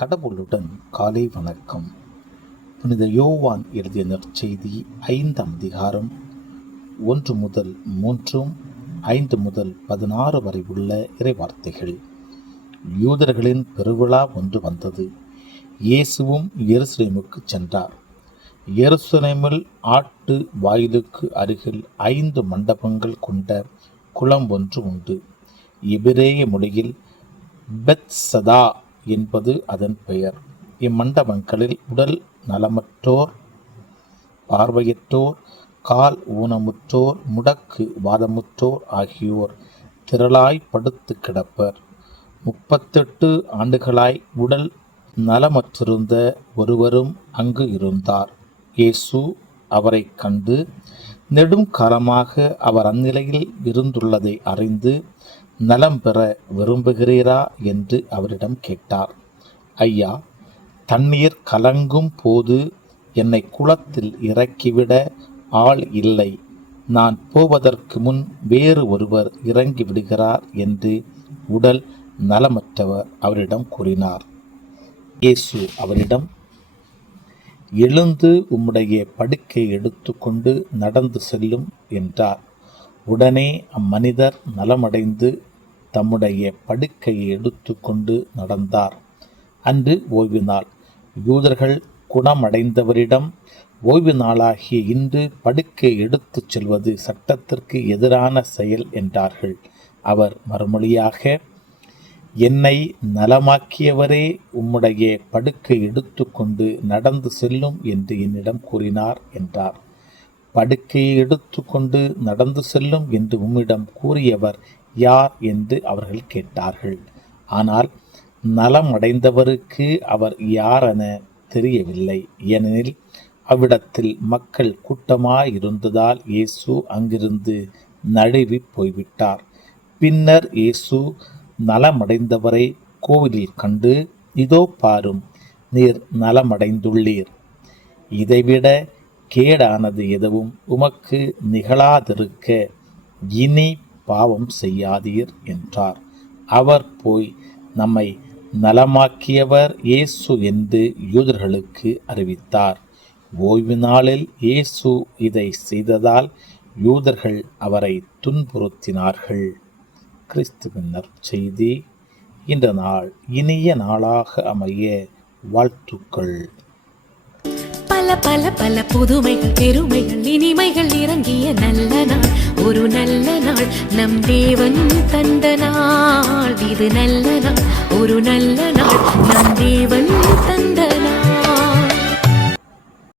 கடவுளுடன் காலை வணக்கம். புனித யோவான் எழுதிய நற்செய்தி 5ஆம் அதிகாரம் 1 முதல் 3, 5 முதல் 16 வரை உள்ள இறைவார்த்தைகள். யூதர்களின் பெருவிழா ஒன்று வந்தது. இயேசுவும் எருசலேமுக்கு சென்றார். எருசலேமில் ஆட்டு வாயிலுக்கு அருகில் 5 மண்டபங்கள் கொண்ட குளம் ஒன்று உண்டு. எபிரேய மொழியில் பெத்சதா என்பது அதன் பெயர். இம்மண்டபங்களில் உடல் நலமற்றோர், பார்வையற்றோர், கால் ஊனமுற்றோர், முடக்கு வாதமுற்றோர் ஆகியோர் திரளாய் படுத்து கிடப்பர். 38 ஆண்டுகளாய் உடல் நலமற்றிருந்த ஒருவரும் அங்கு இருந்தார். இயேசு அவரை கண்டு நெடும் காலமாக அவர் அந்நிலையில் இருந்துள்ளதை அறிந்து, நலம் பெற விரும்புகிறீரா என்று அவரிடம் கேட்டார். ஐயா, தண்ணீர் கலங்கும் போது என்னை குளத்தில் இறக்கிவிட ஆள் இல்லை. நான் போவதற்கு முன் வேறு ஒருவர் இறங்கி விடுகிறார் என்று உடல் நலமற்றவர் அவரிடம் கூறினார். இயேசு அவரிடம், எழுந்து உம்முடைய படுக்கை எடுத்துக்கொண்டு நடந்து செல்லும் என்றார். உடனே அம்மனிதர் நலமடைந்து தம்முடைய படுக்கையை எடுத்துக்கொண்டு நடந்தார். அன்று ஓய்வு நாள். யூதர்கள் குணமடைந்தவரிடம், ஓய்வு நாளாகிய இன்று படுக்கை எடுத்துச் செல்வது சட்டத்திற்கு எதிரான செயல் என்றார்கள். அவர் மறுமொழியாக, என்னை நலமாக்கியவரே உம்முடைய படுக்கை எடுத்துக்கொண்டு நடந்து செல்லும் என்று என்னிடம் கூறினார் என்றார். படுக்கையை எடுத்துக்கொண்டு நடந்து செல்லும் என்று உம்மிடம் கூறியவர் யார் என்று அவர்கள் கேட்டார்கள். ஆனால் நலமடைந்தவருக்கு அவர் யாரென தெரியவில்லை. ஏனெனில் அவ்விடத்தில் மக்கள் கூட்டமாயிருந்ததால் இயேசு அங்கிருந்து நழுவி போய்விட்டார். பின்னர் இயேசு நலமடைந்தவரை கோவிலில் கண்டு, இதோ பாரும், நீர் நலமடைந்துள்ளீர். இதைவிட கேடானது எதுவும் உமக்கு நிகழாதிருக்க இனி பாவம் செய்யாதீர் என்றார். அவர் போய் நம்மை நலமாக்கியவர் இயேசு என்று யூதர்களுக்கு அறிவித்தார். ஓய்வு நாளில் இயேசு இதை செய்ததால் யூதர்கள் அவரை துன்புறுத்தினார்கள். கிறிஸ்துவின் நற்செய்தி. இந்த நாள் இனிய நாளாக அமைய வாழ்த்துக்கள். பல பல பல புதுமைகள், பெருமைகள், இனிமைகள் இறங்கிய நல்ல நாள், ஒரு நல்ல நாள், நம் தேவன் தந்த நாள். இது நல்ல நாள், ஒரு நல்ல நாள், நம்